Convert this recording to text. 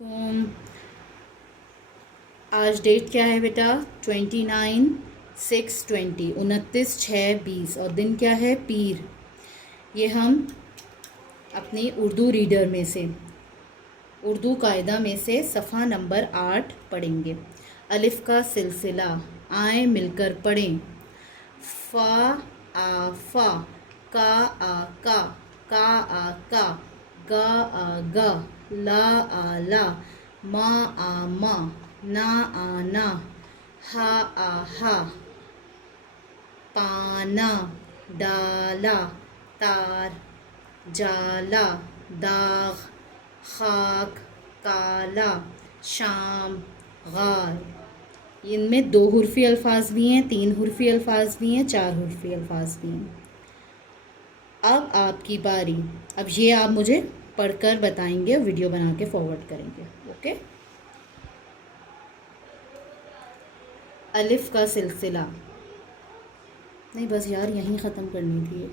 वालेकुम। आज डेट क्या है बेटा? 29/6/20, 29/6/20, और दिन क्या है? पीर। ये हम अपनी उर्दू रीडर में से, उर्दू कायदा में से सफ़ा नंबर 8 पढ़ेंगे। अलिफ का सिलसिला, आए मिलकर पढ़ें। फ़ा आ फ़ा, का आ का आ का, गा आ गा, ला आ ला, मा आ मा, ना आ ना, हा आ हा, पाना, डाला, तार, जाला, दाग, खाक, काला, शाम, गार। इनमें 2 हुर्फ़ी अल्फाज भी हैं, 3 हुर्फ़ी अल्फाज भी हैं, 4 हुर्फ़ी अल्फाज भी हैं। अब आपकी बारी। अब ये आप मुझे पढ़कर बताएंगे, वीडियो बना के फॉरवर्ड करेंगे। ओके। अलिफ का सिलसिला, नहीं बस यार यहीं ख़त्म करनी थी।